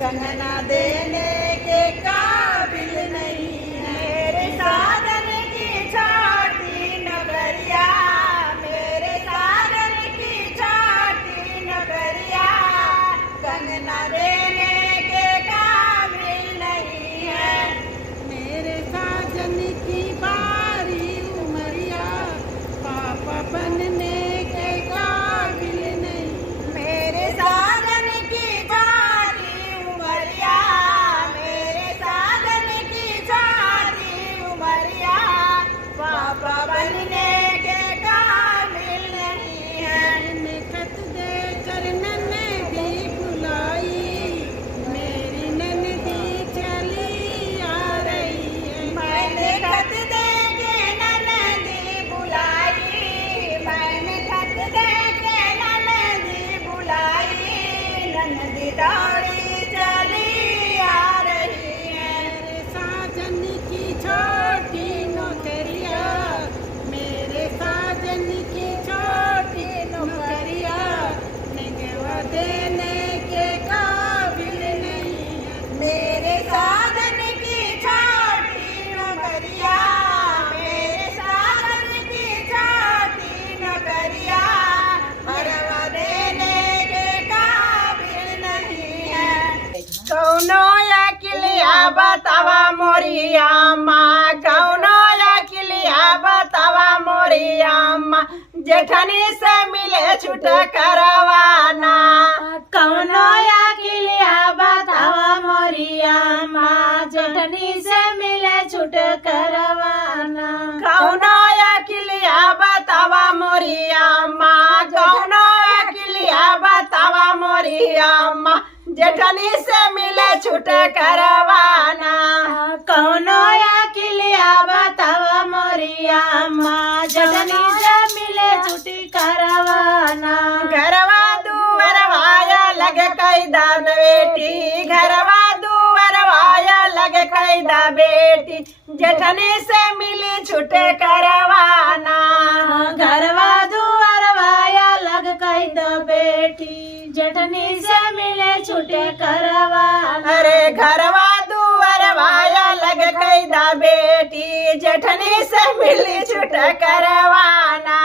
कंगना देने के काबिल नहीं है। मेरे साजन की छोटी नगरिया, मेरे साजन की छोटी नगरिया, कंगना देने के काबिल नहीं है। मेरे साजन की बारी उमरिया, पापा बनने के काबिल नहीं। मेरे साजन की छोटी उमरिया, मेरे साजन की छोटी उमरिया, पापा बनने के काबिल नहीं है। मैंने खत दे कर नन्ही बुलाई, मेरी नन्ही चली आ रही है। मैंने खत दे के ननदी बुलाई, मैंने खत दे के ननदी बुलाई, ननदी दौड़ी चली आ रही है। मेरे साजन की छोटी नौकरिया, मेरे साजन की छोटी नौकरिया, निगवा देने के काबिल नहीं है। मेरे साजन की छोटी नौकरिया, मेरे साजन की छोटी नौकरिया, हरवा देने के काबिल नहीं है। कौनो अकिलिया बतावा मोरी अम्मा, कौनो अकिलिया बतावा मोरी अम्मा, जेठनी से मिले छूट करवाना। कौनो अकिलिया बतावा मोरी अम्मा, जेठनी से मिले छूट करवाना। कौनो अकिलिया बतावा मोरी अम्मा, कौनो अकिलिया बतावा मोरी अम्मा, जेठनी से मिले छूट करवाना। कौनो अकिलिया बतावा मोरी अम्मा, जेठनी से मिले छुट्टी करवाना। घरवा दुआर वाया लग कैदा बेटी, घरवा दुआर वाया लग कैदा बेटी, जेठनी से मिली छूट करवाना। घरवा दुआर वाया लग कई द बेटी, जेठनी से मिले छुट्टी करवाना। अरे घरवा दुआर वाया लग कैदा बेटी, जेठनी से मिली छूट करवाना।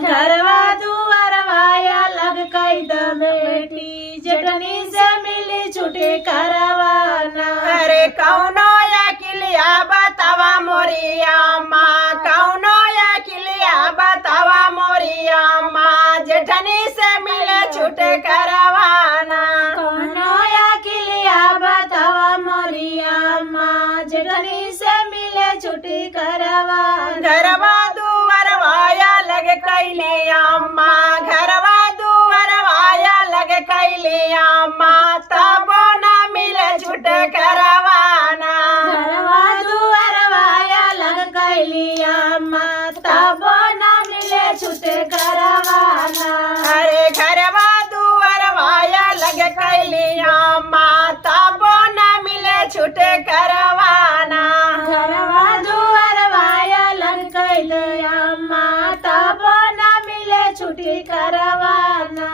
घरवा दुआर वाया लग कई द बेटी, जेठनी से मिले छुट्टी करवाना। अरे कौनो अकिलिया बतावा मोरी अम्मा, कौनो अकिलिया बतावा मोरी अम्मा, जेठनी से मिले छूट करवाना। कौनो अकिलिया बतावा मोरी अम्मा, जेठनी से मिले छुट्टी करवाना। घरवा दुआर वाया लग कैले अम्मा, घरवा दुआर वाया लग कैले अम्मा, तबो न मिले छूट करवाना। घरवा दुआर वाया लग कैली अम्मा, तबो न मिले छुट्टी करवाना। अरे घरवा दुआर वाया लग कैले अम्मा, तबो न मिले छूट करवाना। घरवा दुआर वाया लग कैली अम्मा, तबो न मिले छुट्टी करवाना।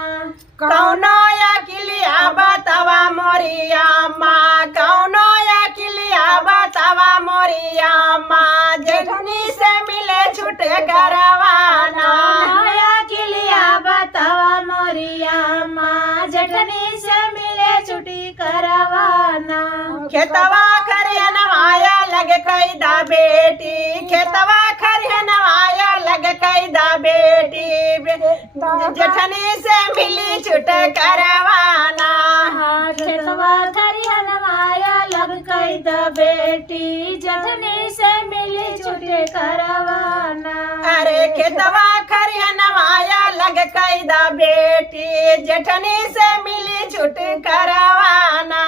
कौनो अकिलिया बतावा मोरी अम्मा, कौनो अकिलिया बतावा मोरी अम्मा, जेठनी से मिले छूट करवाना। नया किलिया बतावा मोरी अम्मा, जेठनी से मिले छुट्टी करवाना। खेतवा खरियन वाया लग कैदा बेटी, खेतवा खरियन वाया लग कैदा बेटी, जेठनी से मिली छूट करवाना। खेतवा खरियन वाया लग कई द बेटी, जेठनी से मिली छुट्टी करवाना। अरे खेतवा खरियन वाया लग कैदा बेटी, जेठनी से मिली छूट करवाना।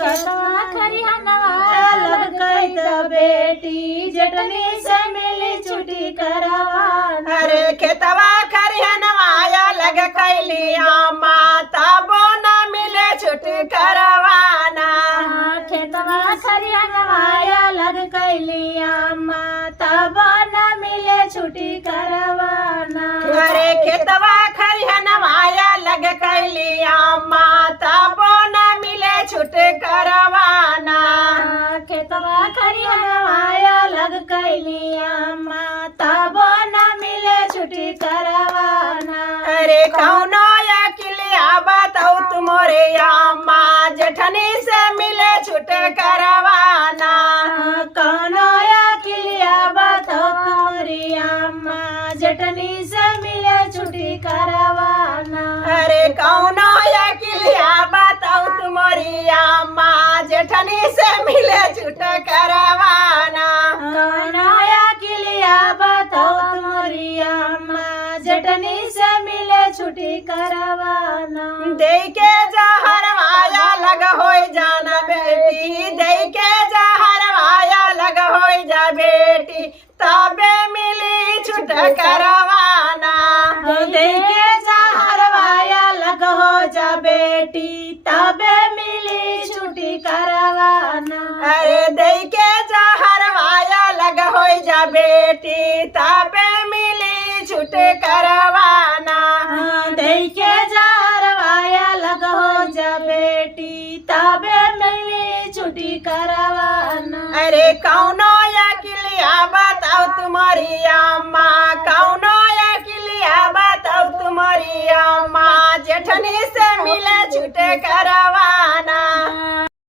खेतवा खरियन वाया लग कई द बेटी, जेठनी से मिली छुट्टी करवाना। अरे खेतवा खरियन वाया लग कैली अम्मा, तबो न मिले छूट करवाना। खेतवा खरियन वाया लग कैली अम्मा, तबो न मिले छुट्टी करवाना। अरे खेतवा खरियन वाया लग कौनो अकिलिया बताओ तुम्हारी अम्मा जेठनी से मिले छूट करवाना। कौनया किलिया बताओ तुम्हारी अम्मा जटनी से मिले छुट्टी करवाना। दे के जहरवाया लग होई जाना बेटी, दे के जहरवाया लग होई जा बेटी, तबे मिली छूट करवाना। दे के जहरवाया लग हो जा बेटी तबे मिली छुट्टी करवाना। अरे दे के जहरवाया लग होई जा बेटी, तबे मिली छूट करवाना। दे के जहरवाया लग हो जा बेटी तबे मिली छुट्टी करवाना। अरे कौनो अकिलिया बताओ तुम्हारी अम्मा, कौनो अकिलिया बताओ तुम्हारी अम्मा जेठनी से मिले छूट करवाना।